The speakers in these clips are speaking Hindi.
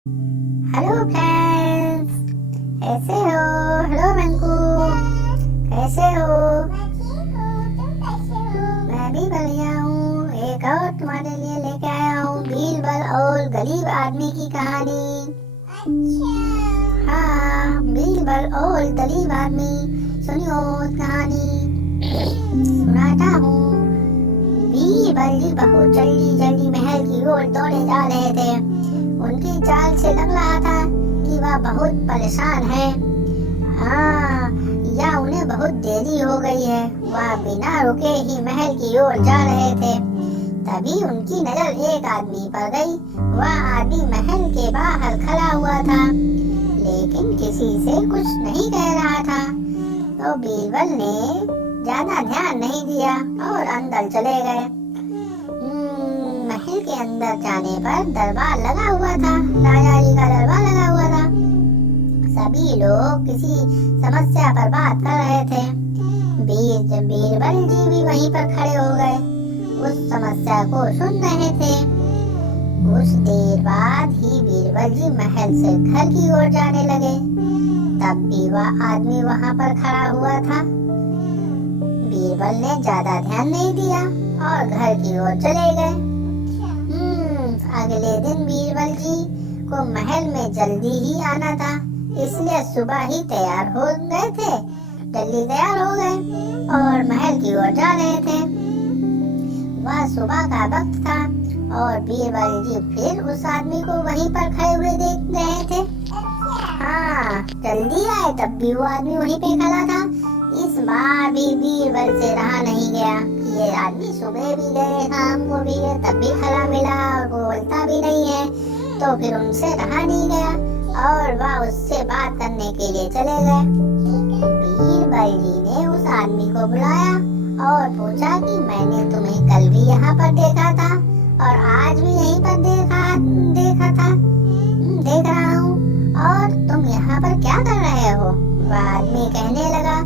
हेलो फ्रेंड्स, कैसे हो? हेलो मंकू, कैसे हो? मैं भी बढ़िया हूँ। एक और तुम्हारे लिए लेके आया हूँ बीरबल और गरीब आदमी की कहानी। हाँ, बीरबल और गरीब आदमी, सुनियो कहानी। सुनाता हूँ। बीरबल जी बहुत जल्दी जल्दी महल की ओर दौड़े जा रहे थे। उनकी चाल से लग रहा था कि वह बहुत परेशान है। हाँ, या उन्हें बहुत देरी हो गई है। वह बिना रुके ही महल की ओर जा रहे थे। तभी उनकी नजर एक आदमी पर गई। वह आदमी महल के बाहर खड़ा हुआ था, लेकिन किसी से कुछ नहीं कह रहा था। तो बीरबल ने ज्यादा ध्यान नहीं दिया और अंदर चले गए। महल के अंदर जाने पर दरबार लगा हुआ था। राजा जी का दरबार लगा हुआ था। सभी लोग किसी समस्या पर बात कर रहे थे। बीरबल जी भी वहीं पर खड़े हो गए, उस समस्या को सुन रहे थे। कुछ देर बाद ही बीरबल जी महल से घर की ओर जाने लगे। तब भी वह आदमी वहां पर खड़ा हुआ था। बीरबल ने ज्यादा ध्यान नहीं दिया और घर की ओर चले गए। अगले दिन बीरबल जी को महल में जल्दी ही आना था, इसलिए सुबह ही तैयार हो गए थे। जल्दी तैयार हो गए और महल की ओर जा रहे थे। वह सुबह का वक्त था और बीरबल जी फिर उस आदमी को वहीं पर खड़े हुए देख रहे थे। हाँ, जल्दी आए तब भी वो आदमी वहीं पे खड़ा था। इस बार भी बीरबल से रहा नहीं गया। ये आदमी सुबह भी गए, शाम को भी गए, तब भी खड़ा मिला और वो बोलता भी नहीं है। तो फिर उनसे रहा नहीं गया और वह उससे बात करने के लिए चले गए। बीरबल जी ने उस आदमी को बुलाया और पूछा कि मैंने तुम्हें कल भी यहाँ पर देखा था और आज भी यहीं पर देखा था। देख रहा हूँ, और तुम यहाँ पर क्या कर रहे हो? वह आदमी कहने लगा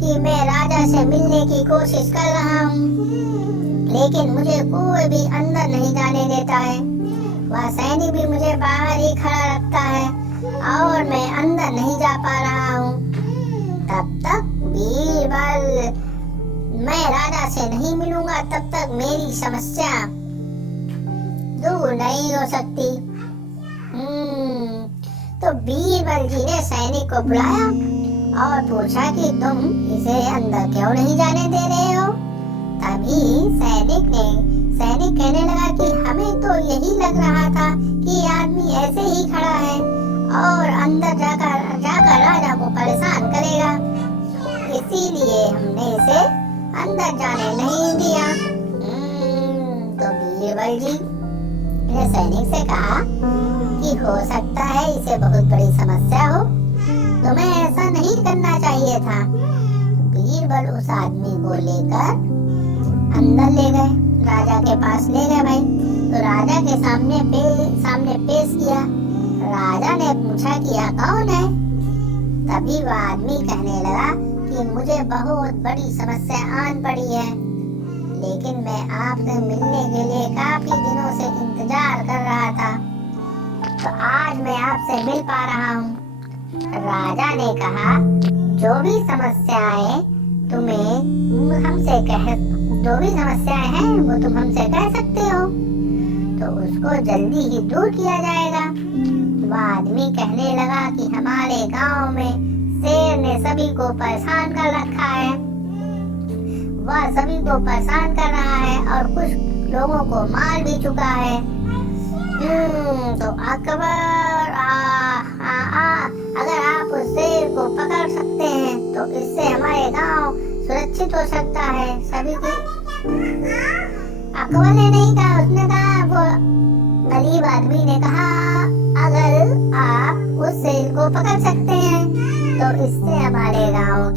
कि मैं राजा से मिलने की कोशिश कर रहा हूँ, लेकिन मुझे कोई भी अंदर नहीं जाने देता है। वह सैनिक भी मुझे बाहर ही खड़ा रखता है और मैं अंदर नहीं जा पा रहा हूँ। तब तक बीरबल, मैं राजा से नहीं मिलूंगा तब तक मेरी समस्या दूर नहीं हो सकती। तो बीरबल जी ने सैनिक को बुलाया और पूछा कि तुम इसे अंदर क्यों नहीं जाने दे रहे हो? तभी सैनिक कहने लगा कि हमें तो यही लग रहा था कि आदमी ऐसे ही खड़ा है और अंदर जाकर राजा को परेशान करेगा, इसीलिए हमने इसे अंदर जाने नहीं दिया। तो बीरबल जी ने सैनिक से कहा कि हो सकता है इसे बहुत बड़ी समस्या हो, तुम्हें ऐसा नहीं करना चाहिए था। बीरबल उस आदमी को लेकर अंदर ले गए, राजा के पास ले गए भाई। तो राजा के सामने पेश किया। राजा ने पूछा कि यह कौन है? तभी वह आदमी कहने लगा कि मुझे बहुत बड़ी समस्या आन पड़ी है, लेकिन मैं आपसे मिलने के लिए काफी दिनों से इंतजार कर रहा था, तो आज मैं आपसे मिल पा रहा हूँ। राजा ने कहा, जो भी समस्याएं हैं वो तुम हमसे कह सकते हो, तो उसको जल्दी ही दूर किया जाएगा। वह आदमी कहने लगा कि हमारे गांव में शेर ने सभी को परेशान कर रखा है। वह सभी को परेशान कर रहा है और कुछ लोगों को मार भी चुका है। तो अकबर, अगर आप उस शेर को पकड़ सकते हैं तो इससे हमारे गांव सुरक्षित हो सकता है। सभी की अकबर ने नहीं कहा, उसने कहा, वो गरीब आदमी ने कहा, अगर आप उस शेर को पकड़ सकते हैं तो इससे हमारे गांव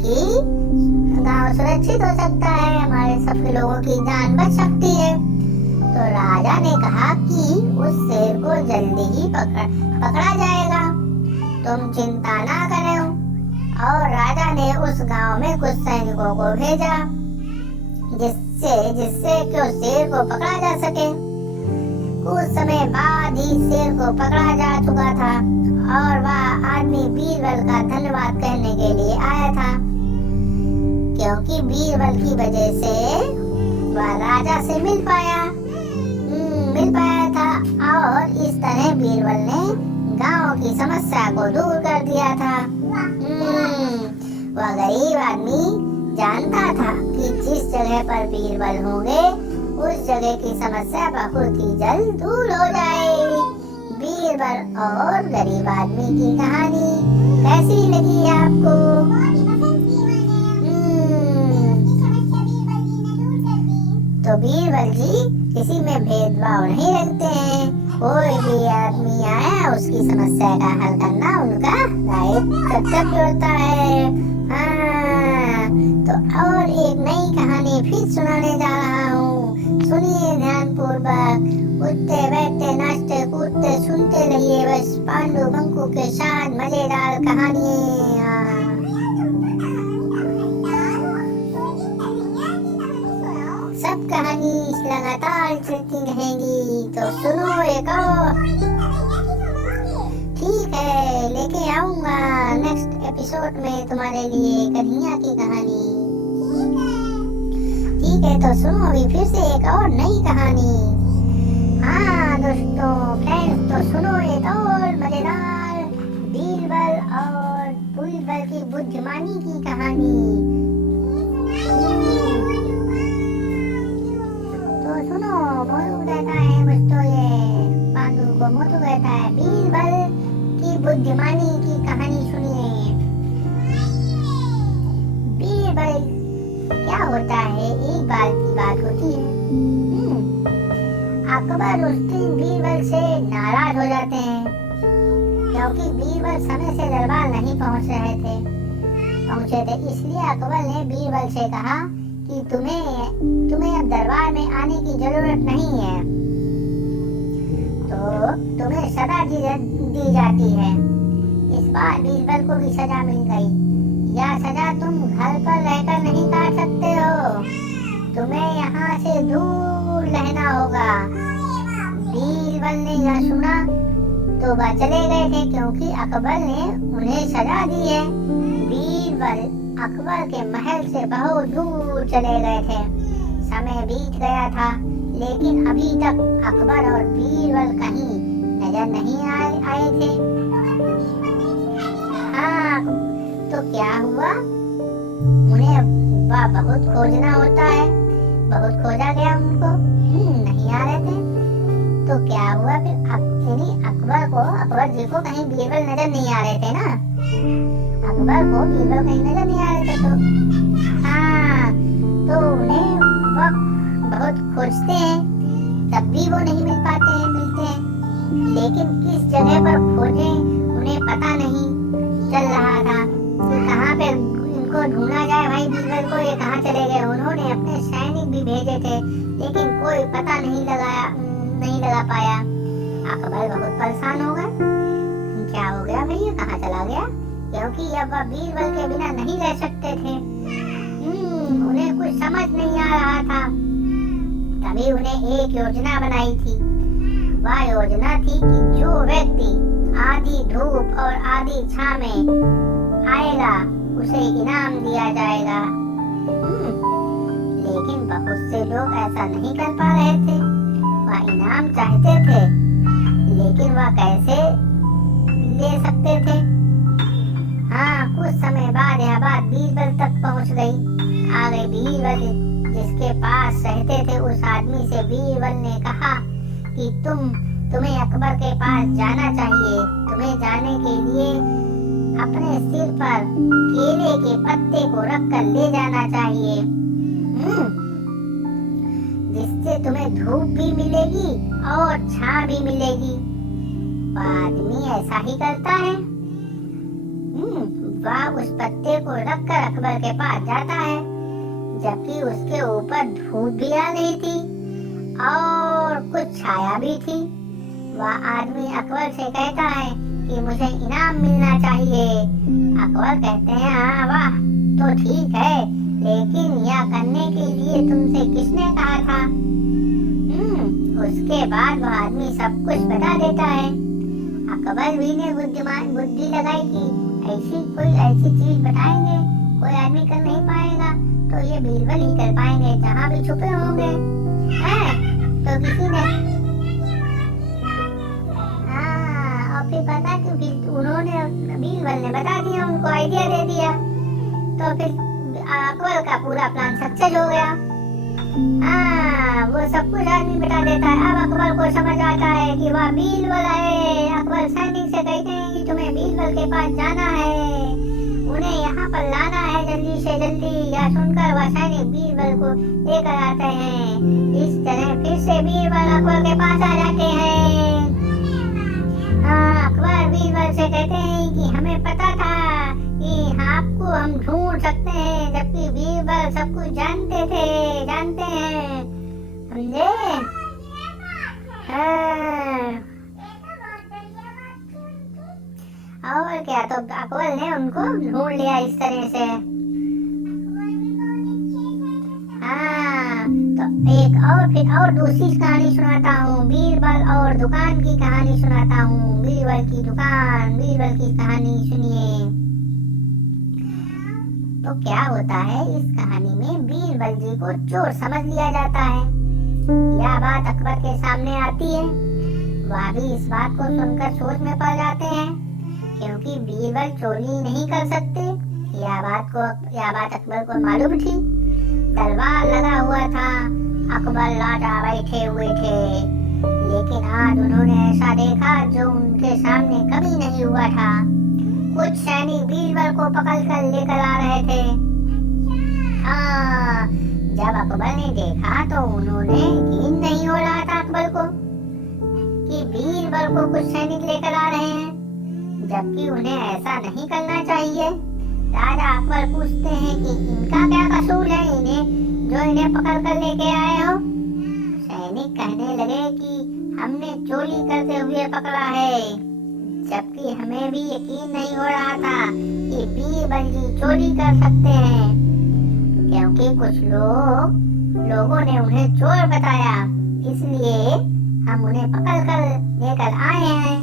सुरक्षित हो सकता है, हमारे सभी लोगों की जान बच सकती है। तो राजा ने कहा कि उस शेर को जल्दी ही पकड़ा जाएगा, तुम चिंता ना करो। और राजा ने उस गांव में कुछ सैनिकों को भेजा जिससे कि उस शेर को पकड़ा जा सके। कुछ समय बाद ही शेर को पकड़ा जा चुका था और वह आदमी बीरबल का धन्यवाद कहने के लिए आया था, क्योंकि बीरबल की वजह से वह राजा से मिल पाया था और इस तरह बीरबल ने गांव की समस्या को दूर कर दिया था। वह गरीब आदमी जानता था कि जिस जगह पर बीरबल होंगे उस जगह की समस्या बहुत ही जल्द दूर हो जाएगी। बीरबल और गरीब आदमी की कहानी कैसी लगी आपको? तो बीरबल जी किसी में भेदभाव नहीं रखते हैं। कोई भी आदमी आया उसकी समस्या का हल करना उनका कर्तव्य होता है। हाँ, तो और एक नई कहानी फिर सुनाने जा रहा हूँ, सुनिए ध्यान पूर्वक। उठते बैठते नाचते कूदते सुनते रहिए बस पांडु बंकु के साथ मजेदार कहानियाँ। सब कहानी लगातार चलती रहेंगी, तो सुनो एक और। ठीक है, लेके आऊंगा नेक्स्ट एपिसोड में तुम्हारे लिए कन्हैया की कहानी। ठीक है, तो सुनो अभी फिर से एक और नई कहानी। हाँ दोस्तों, फ्रेंड्स, तो सुनो एक और मजेदार बीरबल और बुलबुल की बुद्धिमानी की कहानी। तो सुनो, मोटू कहता है कुछ, तो ये पांडु को मोटू कहता है बीरबल की बुद्धिमानी की कहानी सुनिए। बीरबल क्या होता है, एक बार की बात होती है। अकबर उस दिन बीरबल से नाराज हो जाते हैं, क्योंकि बीरबल समय से दरबार नहीं पहुंचे थे। इसलिए अकबर ने बीरबल से कहा कि तुम्हें अब दरबार में आने की जरूरत नहीं है, तो तुम्हें सजा दी जाती है। इस बार बीरबल को भी सजा मिल गई। यह सजा तुम घर पर रहकर नहीं काट सकते हो, तुम्हें यहाँ से दूर रहना होगा। बीरबल ने यह सुना तो वह चले गए थे, क्योंकि अकबर ने उन्हें सजा दी है। बीरबल अकबर के महल से बहुत दूर चले गए थे। समय बीत गया था, लेकिन अभी तक अकबर और बीरबल कहीं नजर नहीं आए थे। हाँ, तो क्या हुआ, उन्हें बहुत खोजना होता है। बहुत खोजा गया उनको, नहीं आ रहे थे। तो क्या हुआ फिर, अकबर जी को कहीं बीरबल नजर नहीं आ रहे थे ना। अकबर को बीरबल कहीं नजर नहीं आ रहे थे, तो हाँ, तो उन्हें वह बहुत खोजते हैं, तब भी वो नहीं मिलते हैं। लेकिन किस जगह पर खोजें उन्हें पता नहीं चल रहा था कि कहाँ पे इनको ढूंढा जाए। भाई बीरबल को ये कहाँ चले गए। उन्होंने अपने सैनिक भी भेजे थे, लेकिन कोई पता नहीं लगा पाया। अकबर बहुत परेशान हो गए, क्या हो गया भैया, कहाँ चला गया, क्योंकि अब वह बीरबल के बिना नहीं रह सकते थे। उन्हें कुछ समझ नहीं आ रहा था। तभी उन्हें एक योजना बनाई थी। वह योजना थी कि जो व्यक्ति आधी धूप और आधी छांव में आएगा उसे इनाम दिया जाएगा। लेकिन बहुत से लोग ऐसा नहीं कर पा रहे थे। वह इनाम चाहते थे, लेकिन वह कैसे ले सकते थे। हाँ, कुछ समय बाद यह बात बीरबल तक पहुंच गई। आ गए बीरबल जिसके पास रहते थे उस आदमी से। बीरबल ने कहा कि तुम्हें अकबर के पास जाना चाहिए। तुम्हें जाने के लिए अपने सिर पर केले के पत्ते को रखकर ले जाना चाहिए, जिससे तुम्हें धूप भी मिलेगी और छां भी मिलेगी। आदमी ऐसा ही करता है। वह उस पत्ते को रखकर अकबर के पास जाता है, जबकि उसके ऊपर धूप भी आ रही थी और कुछ छाया भी थी। वह आदमी अकबर से कहता है कि मुझे इनाम मिलना चाहिए। अकबर कहते हैं, हाँ वाह, तो ठीक है, लेकिन यह करने के लिए तुमसे किसने कहा था? उसके बाद वह आदमी सब कुछ बता देता है। अकबर भी ने बुद्धि लगाई कि ऐसी चीज बताएंगे कोई आदमी कर नहीं पाएगा, तो ये बीरबल ही कर पाएंगे जहाँ भी छुपे होंगे। तो किसी ने और फिर पता क्योंकि उन्होंने बीरबल ने बता दिया, उनको आइडिया दे दिया, तो फिर अकबर का पूरा प्लान सक्सेस हो गया। वो सब कुछ आदमी बता देता है। अब अकबर को समझ आता है कि वह बीरबल है। अकबर सैनिक से कहते हैं कि तुम्हें बीरबल के पास जाना है, उन्हें यहाँ पर लाना है जल्दी से जल्दी। यह सुनकर वह सैनिक बीरबल को लेकर आते हैं। इस तरह फिर से बीरबल अकबर के पास आ जाते हैं। अकबर बीरबल से कहते हैं कि हमें पता था कि आपको हम ढूंढ सकते हैं, जबकि बीरबल सब कुछ जानते हैं, समझे? और क्या, तो अकबर ने उनको ढूंढ लिया इस तरह से। तो एक और दूसरी कहानी सुनाता हूँ, बीरबल और दुकान की कहानी सुनाता हूँ। बीरबल की दुकान, बीरबल की कहानी सुनिए। तो क्या होता है इस कहानी में, बीरबल जी को चोर समझ लिया जाता है। यह बात अकबर के सामने आती है। वह भी इस बात को सुनकर सोच में पड़ जाते हैं, क्योंकि बीरबल चोरी नहीं कर सकते। यह बात अकबर को मालूम थी। दरबार लगा हुआ था, अकबर राजा बैठे हुए थे, लेकिन आज उन्होंने ऐसा देखा जो उनके सामने कभी नहीं हुआ था। कुछ सैनिक बीरबल को पकड़कर लेकर आ रहे थे। जब अकबर ने देखा तो उन्होंने यकीन नहीं हो रहा था अकबर को कि बीरबल को कुछ सैनिक लेकर आ रहे हैं, जबकि उन्हें ऐसा नहीं करना चाहिए। राजा अकबर पूछते हैं कि इनका क्या कसूर है, इन्हें पकड़ कर लेके आए हो? सैनिक कहने लगे कि हमने चोरी करते हुए पकड़ा है, जबकि हमें भी यकीन नहीं हो रहा था कि बीरबल जी चोरी कर सकते हैं, क्योंकि कुछ लोगों ने उन्हें चोर बताया, इसलिए हम उन्हें पकड़ कर लेकर आए हैं।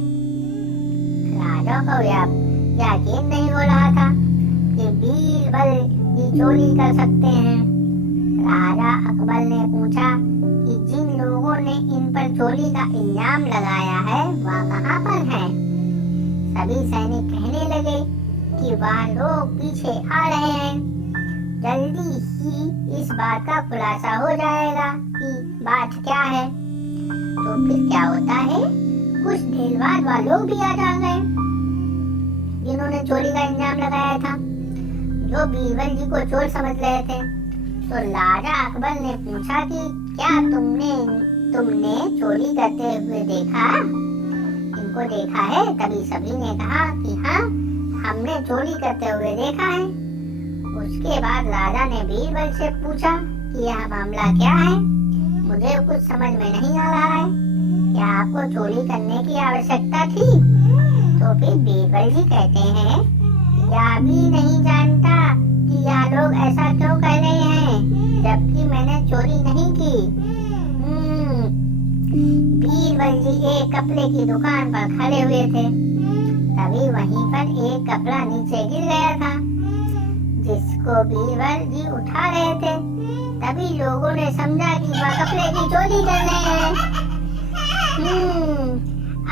राजा को यकीन नहीं हो रहा था कि बीरबल जी चोरी कर सकते हैं। राजा अकबर ने पूछा कि जिन लोगों ने इन पर चोरी का इल्जाम लगाया है वह कहाँ पर हैं? सभी सैनिक कहने लगे कि वह लोग पीछे आ रहे हैं, जल्दी ही इस बात का खुलासा हो जाएगा कि बात क्या है। तो फिर क्या होता है, कुछ देर बाद वह लोग भी आ जाएंगे जिन्होंने चोरी का इल्जाम लगाया था, जो बीरबल जी को चोर समझ रहे थे। तो राजा अकबर ने पूछा कि क्या तुमने चोरी करते हुए देखा? इनको देखा है? तभी सभी ने कहा कि हाँ, हमने चोरी करते हुए देखा है। उसके बाद राजा ने बीरबल से पूछा कि यह मामला क्या है, मुझे कुछ समझ में नहीं आ रहा है, क्या आपको चोरी करने की आवश्यकता थी? तो फिर बीरबल जी कहते हैं, यह भी नहीं जानता कि यह लोग ऐसा क्यों कह रहे हैं, जबकि मैंने चोरी नहीं की। बीरबल जी एक कपड़े की दुकान पर खड़े हुए थे। तभी वहीं पर एक कपड़ा नीचे गिर गया था, जिसको बीरबल जी उठा रहे थे। तभी लोगों ने समझा कि वह कपड़े की चोरी कर रहे हैं।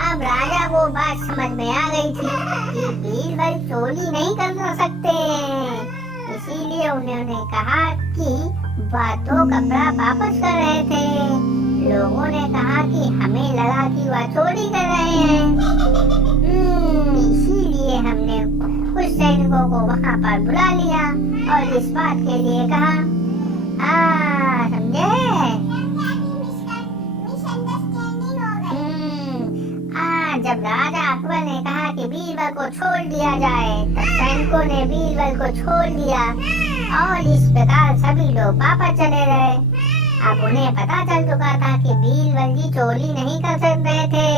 अब राजा को बात समझ में आ गई थी कि बीरबल चोरी नहीं कर सकते, इसीलिए उन्होंने कहा कि वह तो कपड़ा वापस कर रहे थे। लोगों ने कहा कि हमें लगा कि वह चोरी कर रहे हैं, इसीलिए हमने कुछ सैनिकों को वहां पर बुला लिया और इस बात के लिए कहा। समझे? जब राजा अकबर ने कहा कि बीरबल को छोड़ दिया जाए, तब सैनिकों ने बीरबल को छोड़ दिया और इस प्रकार सभी लोग वापस चले गए। अब उन्हें पता चल चुका था कि बीरबल जी चोरी नहीं कर सकते थे।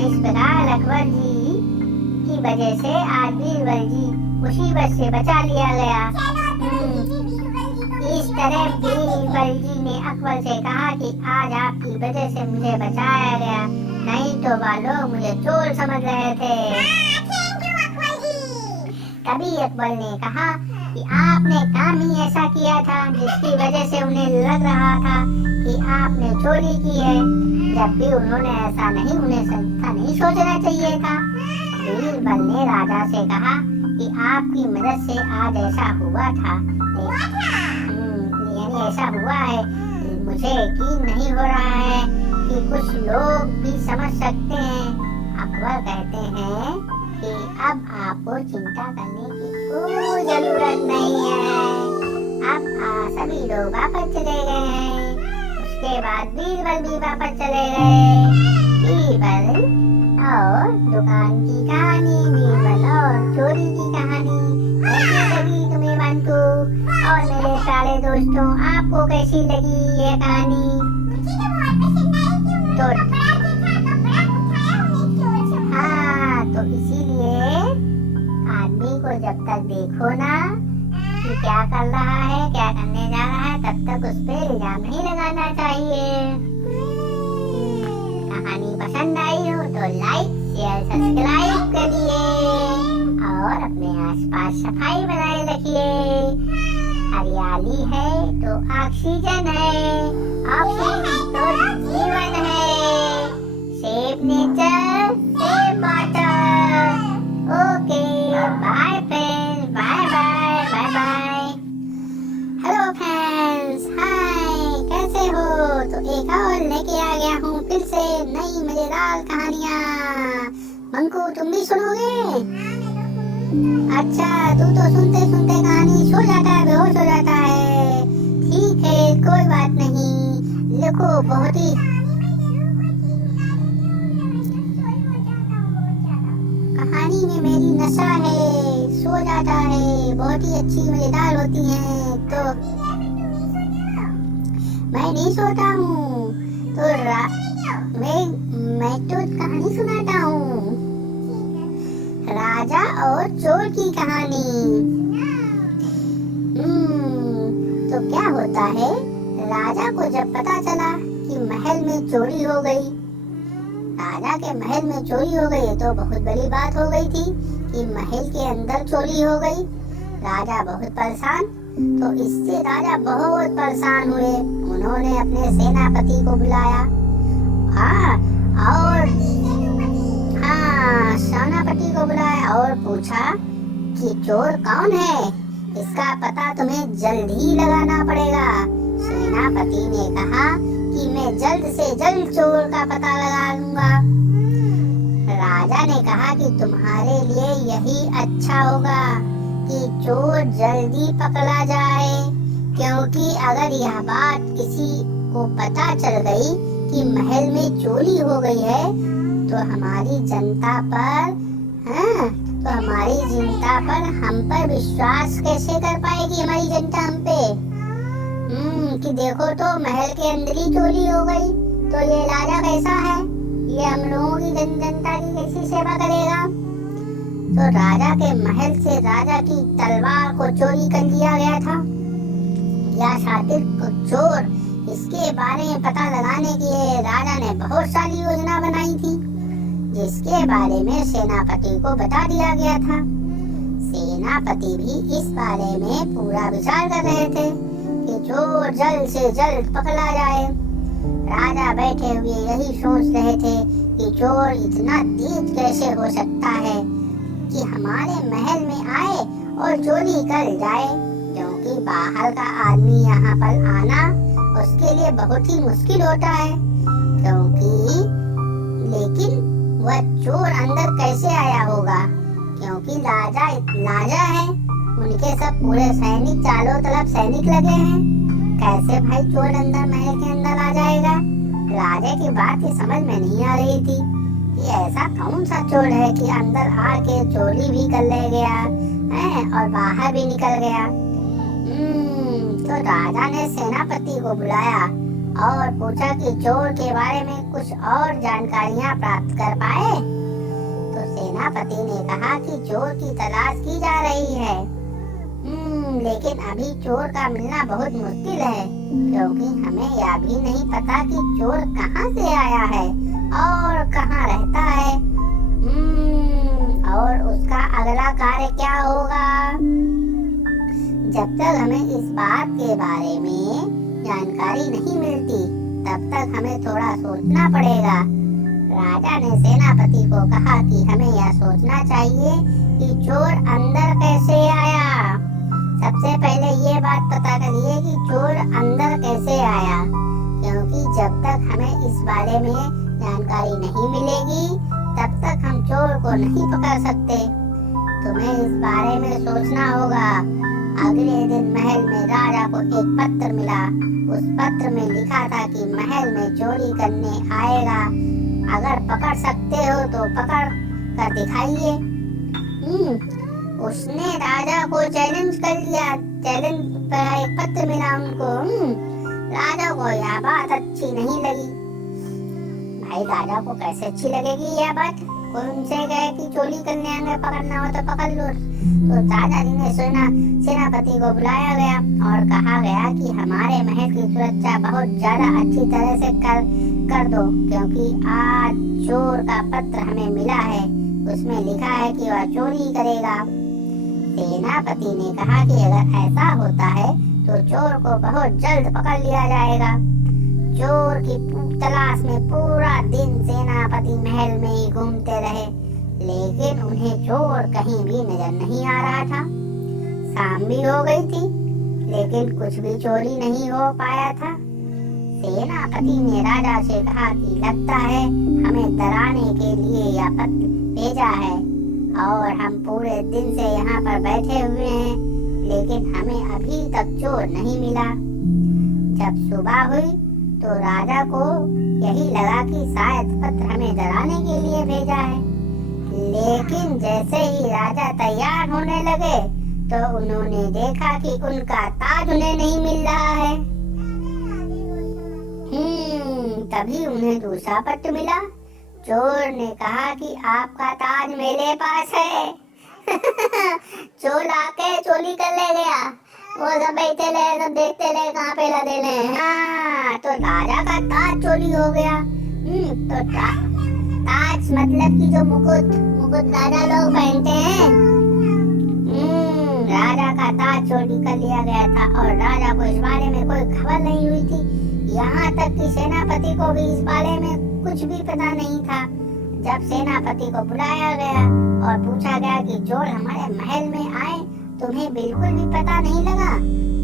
इस प्रकार अकबर जी की वजह से आज बीरबल जी मुसीबत से बचा लिया गया। इस तरह बीरबल जी ने अकबर से कहा कि आज आपकी वजह से मुझे बचाया गया, नहीं तो वह लोग मुझे चोर समझ रहे थे। तभी अकबर ने कहा कि आपने काम ही ऐसा किया था जिसकी वजह से उन्हें लग रहा था कि आपने चोरी की है, जबकि उन्होंने ऐसा नहीं, उन्हें ऐसा नहीं सोचना चाहिए था। बीरबल ने राजा से कहा कि आपकी मदद से आज ऐसा हुआ था, यानी ऐसा हुआ है, मुझे यकीन नहीं हो रहा है कि कुछ लोग भी समझ सकते हैं। अकबर कहते हैं कि अब आपको चिंता करने की कोई जरूरत नहीं है, अब सभी लोग वापस चले गए हैं। उसके बाद बीरबल भी वापस चले गए। बीरबल और दुकान की कहानी, बीरबल और चोरी की कहानी कैसी लगी तुम्हें बंटू और मेरे सारे दोस्तों, आपको कैसी लगी ये कहानी? तो तो इसीलिए आदमी को जब तक देखो ना कि क्या कर रहा है, क्या करने जा रहा है, तब तक उस पे इल्जाम नहीं लगाना चाहिए। कहानी पसंद आई हो तो लाइक शेयर सब्सक्राइब करिए और अपने आसपास सफाई बनाए रखिए। हरियाली है तो ऑक्सीजन है, ऑक्सीजन तो जीवन है। Save nature, save water. Okay, bye friends, bye bye bye bye. Hello friends, hi, कैसे हो? तो एक और लेके आ गया हूँ फिर से नई मजेदार कहानियाँ। मंकू, तुम भी सुनोगे? अच्छा, तू तो सुनते सुनते कहानी सो जाता है, बेहोश हो जाता है। ठीक है, कोई बात नहीं। देखो, बहुत ही कहानी में मेरी नशा है, सो जाता है, बहुत ही अच्छी मजेदार होती है। तो मैं नहीं सोता हूँ, तो मैं तो कहानी सुनाता हूँ, राजा और चोर की कहानी। तो क्या होता है, राजा को जब पता चला कि महल में चोरी हो गई, राजा के महल में चोरी हो गई तो बहुत बड़ी बात हो गई थी कि महल के अंदर चोरी हो गई। राजा बहुत परेशान, तो इससे राजा बहुत परेशान हुए। उन्होंने अपने सेनापति को बुलाया। सेनापति को बुलाया और पूछा कि चोर कौन है, इसका पता तुम्हें जल्द ही लगाना पड़ेगा। सेनापति ने कहा कि मैं जल्द से जल्द चोर का पता लगा लूंगा। राजा ने कहा कि तुम्हारे लिए यही अच्छा होगा कि चोर जल्दी पकड़ा जाए, क्योंकि अगर यह बात किसी को पता चल गई कि महल में चोरी हो गई है तो हमारी जनता पर हम पर विश्वास कैसे कर पाएगी हमारी जनता हम पे। कि देखो तो महल के अंदर ही चोरी हो गई, तो ये राजा कैसा है, ये हम लोगों की जनता की कैसी सेवा करेगा। तो राजा के महल से राजा की तलवार को चोरी कर लिया गया था। या शातिर चोर, इसके बारे में पता लगाने के लिए राजा ने बहुत सारी योजना बनाई थी, जिसके बारे में सेनापति को बता दिया गया था। सेनापति भी इस बारे में पूरा विचार कर रहे थे कि चोर जल्द से जल्द पकड़ा जाए। राजा बैठे हुए यही सोच रहे थे कि चोर इतना तेज कैसे हो सकता है कि हमारे महल में आए और चोरी कर जाए, क्योंकि बाहर का आदमी यहाँ पर आना उसके लिए बहुत ही मुश्किल होता है। लेकिन वह चोर अंदर कैसे आया होगा, क्योंकि राजा है, उनके सब पूरे सैनिक चारों तरफ सैनिक लगे हैं। कैसे भाई चोर अंदर महल के अंदर आ जाएगा? राजा की बात ही समझ में नहीं आ रही थी कि ऐसा कौन सा चोर है कि अंदर आके चोरी भी कर ले गया है और बाहर भी निकल गया। तो राजा ने सेनापति को बुलाया और पूछा कि चोर के बारे में कुछ और जानकारियां प्राप्त कर पाए। तो सेनापति ने कहा कि चोर की तलाश की जा रही है। लेकिन अभी चोर का मिलना बहुत मुश्किल है, क्योंकि हमें यह भी नहीं पता कि चोर कहाँ से आया है और कहाँ रहता है। और उसका अगला कार्य क्या होगा। जब तक हमें इस बात के बारे में जानकारी नहीं मिलती, तब तक हमें थोड़ा सोचना पड़ेगा। राजा ने सेनापति को कहा कि हमें यह सोचना चाहिए कि चोर अंदर कैसे आया। सबसे पहले ये बात पता करिए कि चोर अंदर कैसे आया, क्योंकि जब तक हमें इस बारे में जानकारी नहीं मिलेगी, तब तक हम चोर को नहीं पकड़ सकते। तुम्हें इस बारे में सोचना होगा। अगले दिन महल में राजा को एक पत्र मिला। उस पत्र में लिखा था कि महल में चोरी करने आएगा, अगर पकड़ सकते हो तो पकड़ कर दिखाइए। उसने राजा को चैलेंज कर लिया। चैलेंज पर एक पत्र मिला उनको। राजा को यह बात अच्छी नहीं लगी। भाई राजा को कैसे अच्छी लगेगी यह बात। कोई उनसे कहे कि चोरी करने आएंगे, पकड़ना हो तो पकड़ लो। तो राजा जी ने सेनापति को बुलाया गया और कहा गया कि हमारे महल की सुरक्षा बहुत ज्यादा अच्छी तरह से कर दो, क्योंकि आज चोर का पत्र हमें मिला है। उसमें लिखा है कि वह चोरी करेगा। सेनापति ने कहा कि अगर ऐसा होता है तो चोर को बहुत जल्द पकड़ लिया जाएगा। चोर की तलाश में पूरा दिन सेनापति महल में ही घूमते रहे, लेकिन उन्हें चोर कहीं भी नजर नहीं आ रहा था। शाम भी हो गई थी, लेकिन कुछ भी चोरी नहीं हो पाया था। सेनापति ने राजा से कहा कि लगता है हमें डराने के लिए यह पत्र भेजा है, और हम पूरे दिन से यहाँ पर बैठे हुए हैं, लेकिन हमें अभी तक चोर नहीं मिला। जब सुबह हुई तो राजा को यही लगा कि शायद पत्र हमें डराने के लिए भेजा है, लेकिन जैसे ही राजा तैयार होने लगे तो उन्होंने देखा कि उनका ताज उन्हें नहीं मिल रहा है। तभी उन्हें दूसरा पत्र मिला। चोर ने कहा कि आपका ताज मेरे पास है। चोर आके चोरी कर ले गया। वो सब बैठे रहे, सब देखते रहे कहाँ पे लदे रहे। हाँ, तो राजा का ताज चोरी हो गया। तो ताज मतलब कि जो मुकुट राजा लोग पहनते हैं, राजा का ताज चोरी कर लिया गया था और राजा को इस बारे में कोई खबर नहीं हुई थी। यहाँ तक कि सेनापति को भी इस बारे में कुछ भी पता नहीं था। जब सेनापति को बुलाया गया और पूछा गया कि चोर हमारे महल में आए, तुम्हें बिल्कुल भी पता नहीं लगा।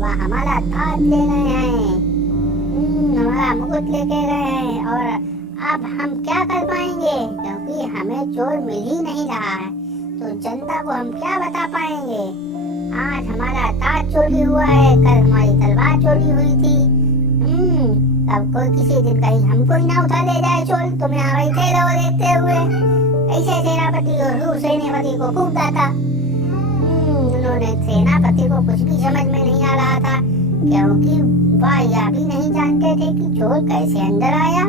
वह हमारा ताज ले गए हैं, हमारा मुकुट लेके गए हैं, और अब हम क्या कर पाएंगे, क्योंकि हमें चोर मिल ही नहीं रहा है। तो जनता को हम क्या बता पाएंगे। आज हमारा ताज चोरी हुआ है, कल हमारी तलवार चोरी हुई थी। अब कोई किसी दिन कहीं हमको ही ना उठा ले जाए चोर, तुम्हें बैठे रहो देखते हुए। ऐसे सेनापति को खूब डांटा। उन्होंने सेनापति को कुछ भी समझ में नहीं आ रहा था, क्योंकि वह यह भी नहीं जानते थे कि चोर कैसे अंदर आया,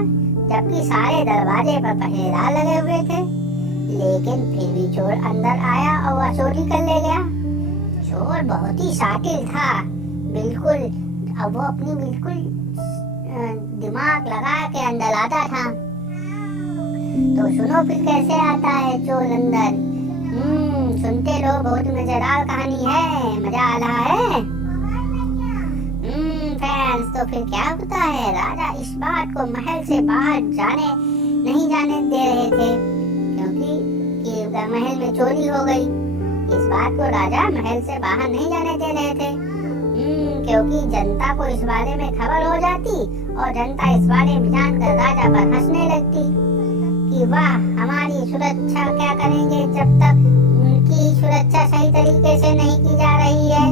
जबकि सारे दरवाजे पर पहरेदार लगे हुए थे। लेकिन फिर भी चोर अंदर आया और वह चोरी कर ले गया। चोर बहुत ही शातिर था, बिल्कुल। अब वो अपनी बिल्कुल दिमाग लगा के अंदर आता था। तो सुनो फिर कैसे आता है चोर अंदर। सुनते रहो, बहुत मजेदार कहानी है, मजा आ रहा है। फ्रेंड्स, तो फिर क्या होता है, राजा इस बात को महल से बाहर नहीं जाने दे रहे थे, क्योंकि महल में चोरी हो गई। इस बात को राजा महल से बाहर नहीं जाने दे रहे थे, क्योंकि जनता को इस बारे में खबर हो जाती और जनता इस बारे में जानकर राजा पर हंसने लगती कि वाह, हमारी सुरक्षा क्या करेंगे जब तक उनकी सुरक्षा सही तरीके से नहीं की जा रही है।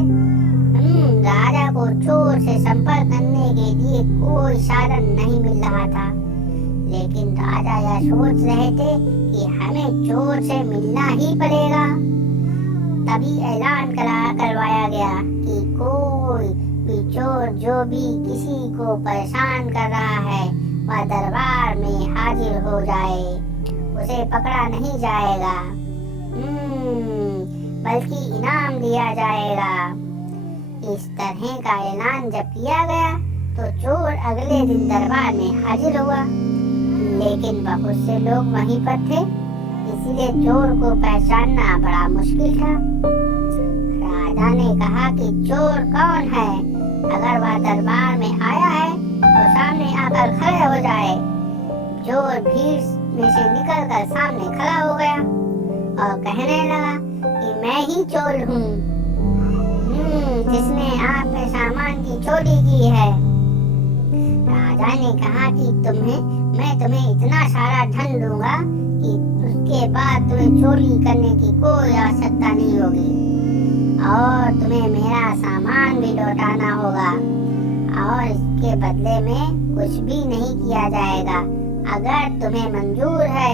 राजा को चोर से संपर्क करने के लिए कोई साधन नहीं मिल रहा था, लेकिन राजा यह सोच रहे थे कि हमें चोर से मिलना ही पड़ेगा। तभी ऐलान करवाया गया कि कोई भी चोर जो भी किसी को परेशान कर रहा है, वह दरबार में हाजिर हो जाए। उसे पकड़ा नहीं जाएगा, बल्कि इनाम दिया जाएगा। इस तरह का ऐलान जब किया गया तो चोर अगले दिन दरबार में हाजिर हुआ, लेकिन बहुत से लोग वहीं पर थे, इसलिए चोर को पहचानना बड़ा मुश्किल था। राजा ने कहा कि चोर कौन है, अगर वह दरबार में आया है तो सामने आकर खड़े हो जाए। चोर भीड़ में से निकलकर सामने खड़ा हो गया और कहने लगा कि मैं ही चोर हूँ, जिसने आपके सामान की चोरी की है। राजा ने कहा कि मैं तुम्हें इतना सारा धन दूंगा कि उसके बाद तुम्हें चोरी करने की कोई आवश्यकता नहीं होगी और तुम्हें मेरा सामान भी लौटाना होगा और इसके बदले में कुछ भी नहीं किया जाएगा। अगर तुम्हें मंजूर है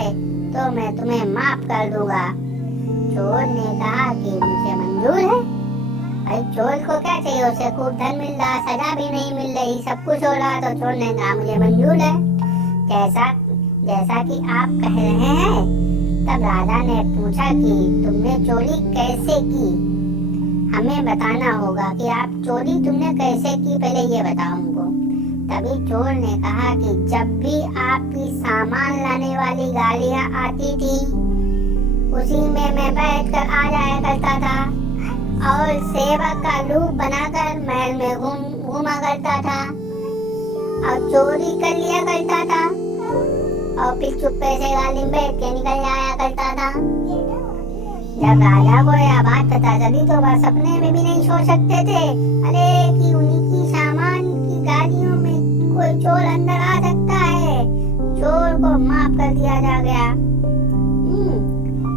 तो मैं तुम्हें माफ कर दूंगा। चोर ने कहा कि मुझे मंजूर है। भाई चोर को क्या चाहिए, उसे खूब धन मिल रहा, सजा भी नहीं मिल रही, सब कुछ हो रहा, तो चोर ने कहा मुझे मंजूर है, जैसा कि आप कह रहे हैं। तब राजा ने पूछा कि तुमने चोरी कैसे की, हमें बताना होगा कि आप चोरी तुमने कैसे की, पहले ये बताओ हमको। तभी चोर ने कहा कि जब भी आपकी सामान लाने वाली गाड़ियां आती थी उसी में मैं बैठकर आ जाया करता था और सेवक का रूप बनाकर महल में घूमा करता था और चोरी कर लिया करता था और फिर चुप्पे से गाड़ी में बैठ के निकल जाया करता था। जब राजा को यह बात पता चली तो वह सपने में भी नहीं सोच सकते थे अरे कि उन्हीं की सामान की गाड़ियों में कोई चोर अंदर आ सकता है। चोर को माफ कर दिया जा गया।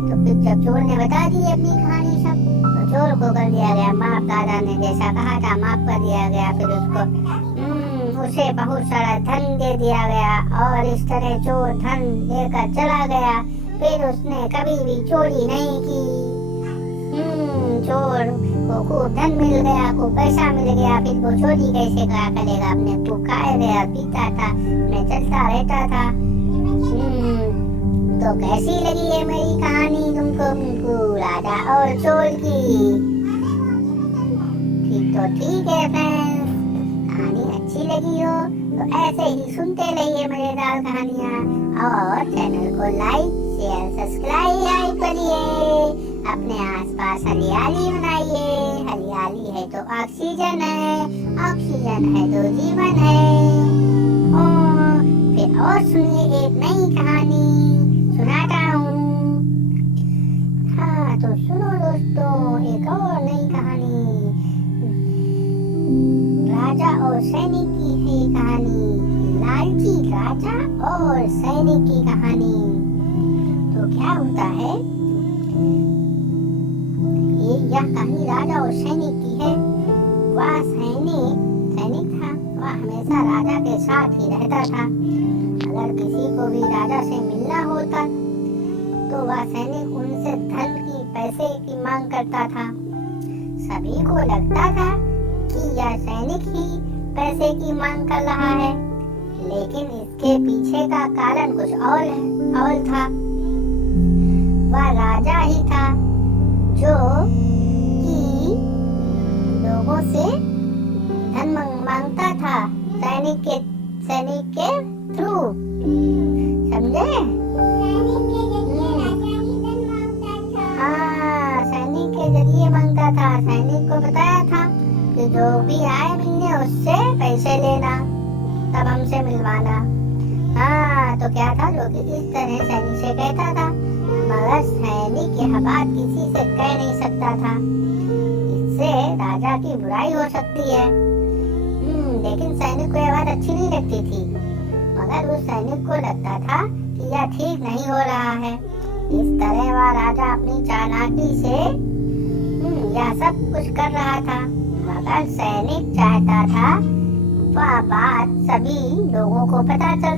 तो फिर जब चोर ने बता दी अपनी कहानी सब, तो चोर को कर दिया गया माफ। दादा ने जैसा कहा था माफ कर दिया गया। फिर उसे बहुत सारा धन दे दिया गया और इस तरह चोर धन लेकर चला गया। फिर उसने कभी भी चोरी नहीं की। चोर को खूब धन मिल गया, खूब पैसा मिल गया, फिर वो चोरी कैसे करेगा, अपने खूब खाए गया, पीता था, मैं चलता रहता था। तो कैसी लगी है मेरी कहानी तुमको, राजा और चोर की? ठीक है फ्रेंड्स, कहानी अच्छी लगी हो तो ऐसे ही सुनते रहिए मजेदार कहानियाँ और चैनल को लाइक शेयर सब्सक्राइब करिए। अपने आसपास हरियाली बनाइए। हरियाली है तो ऑक्सीजन है, ऑक्सीजन है तो जीवन है। फिर और सुनिए एक नई कहानी सुनाता हूँ। हाँ तो सुनो दोस्तों, एक और नई कहानी राजा और सैनिक की है कहानी। लालची राजा और सैनिक की कहानी। तो क्या होता है, यह कहानी राजा और सैनिक की है। वह सैनिक था, वह हमेशा राजा के साथ ही रहता था। अगर किसी को भी राजा से मिलना होता तो वह सैनिक उनसे धन की पैसे की मांग करता था। सभी को लगता था कि यह सैनिक ही पैसे की मांग कर रहा है, लेकिन इसके पीछे का कारण कुछ और था। वह राजा ही था जो कि लोगों से धन मांगता था सैनिक के थ्रू, समझे? हाँ, सैनिक के जरिए मांगता था। सैनिक को बताया था कि जो भी आए मिलने उससे पैसे लेना, तब हमसे मिलवाना। हाँ तो क्या था, जो कि इस तरह सैनिक से कहता था, मगर सैनिक यह बात किसी से कह नहीं सकता था, इससे राजा की बुराई हो सकती है। लेकिन सैनिक को यह बात अच्छी नहीं लगती थी, मगर उस सैनिक को लगता था कि यह ठीक नहीं हो रहा है। इस तरह वह राजा अपनी चालाकी से यह सब कुछ कर रहा था, मगर सैनिक चाहता था वह बात सभी लोगों को पता चल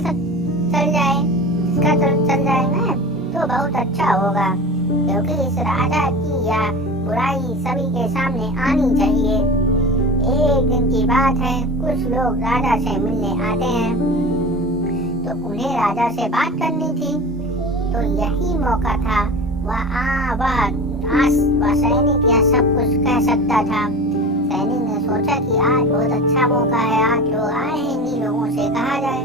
जाए। इसका चल जाए ना तो बहुत अच्छा होगा, क्योंकि इस राजा की यह बुराई सभी के सामने आनी चाहिए। एक दिन की बात है, कुछ लोग राजा से मिलने आते हैं, तो उन्हें राजा से बात करनी थी। तो यही मौका था, वह सैनिक यह सब कुछ कह सकता था। सैनिक ने सोचा कि आज बहुत अच्छा मौका है, आज लोग आए हैं, इन्हीं लोगों से कहा जाए।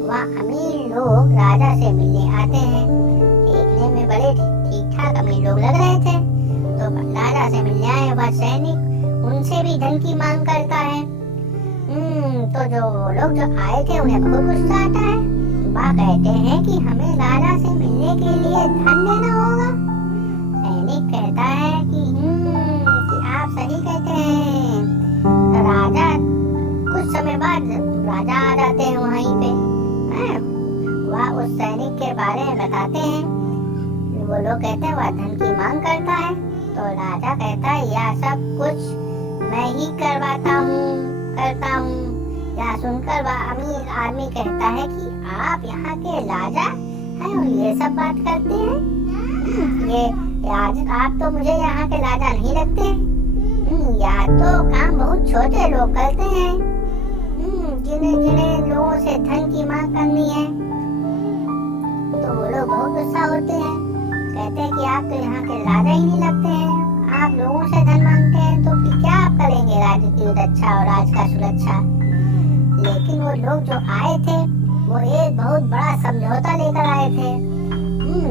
वहाँ अमीर लोग राजा से मिलने आते हैं। देखने में बड़े ठीक ठाक अमीर लोग लग रहे थे, तो राजा से मिलने आए वह सैनिक उनसे भी धन की मांग करता है। तो जो लोग जो आए थे उन्हें बहुत गुस्सा आता है। वह कहते हैं कि हमें राजा से मिलने के लिए धन देना होगा। सैनिक कहता है कि आप सही कहते हैं। तो राजा कुछ समय बाद राजा आ जाते हैं वहीं पे। वह उस सैनिक के बारे में बताते हैं। वो लोग कहते हैं वह धन की मांग करता है। तो राजा कहता है यह सब कुछ मैं ही करता हूँ। यह सुनकर वह अमीर आदमी कहता है कि आप यहाँ के राजा हैं और ये सब बात करते हैं। ये आज आप तो मुझे यहाँ के राजा नहीं लगते। यह तो काम बहुत छोटे लोग करते हैं, जिन्हें लोगों से धन की मांग करनी है। तो वो लोग बहुत गुस्सा होते हैं, कहते हैं कि आप तो यहाँ के राजा ही नहीं लगते हैं, आप लोगों से धन मांगते हैं, तो फिर क्या आप करेंगे राज्य की रक्षा और राज का सुरक्षा। लेकिन वो लोग जो आए थे वो एक बहुत बड़ा समझौता लेकर आए थे।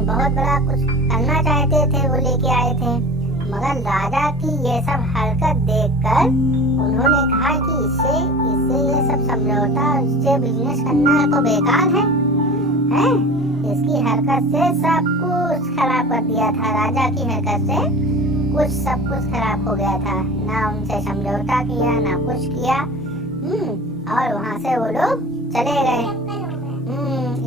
बहुत बड़ा कुछ करना चाहते थे, वो लेके आए थे। मगर राजा की ये सब हरकत देखकर उन्होंने कहा कि इससे ये सब समझौता, इससे बिजनेस करना तो बेकार है। इसकी हरकत से सब कुछ खराब कर दिया था। राजा की हरकत से सब कुछ खराब हो गया था। ना उनसे समझौता किया, ना कुछ किया। और वहाँ से वो लोग चले गए।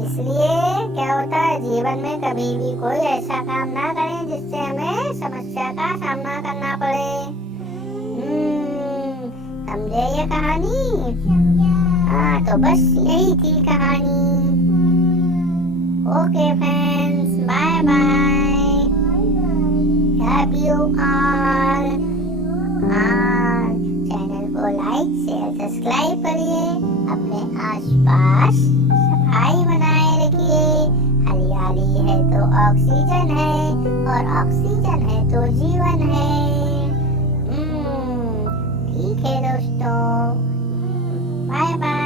इसलिए क्या होता है, जीवन में कभी भी कोई ऐसा काम ना करें जिससे हमें समस्या का सामना करना पड़े। समझे ये कहानी? हाँ, तो बस यही थी कहानी। Okay friends, bye bye, love you all. Channel को लाइक शेयर सब्सक्राइब करिए, अपने आसपास सफाई बनाए रखिए। हरियाली है तो ऑक्सीजन है, और ऑक्सीजन है तो जीवन है। ठीक है दोस्तों, बाय बाय।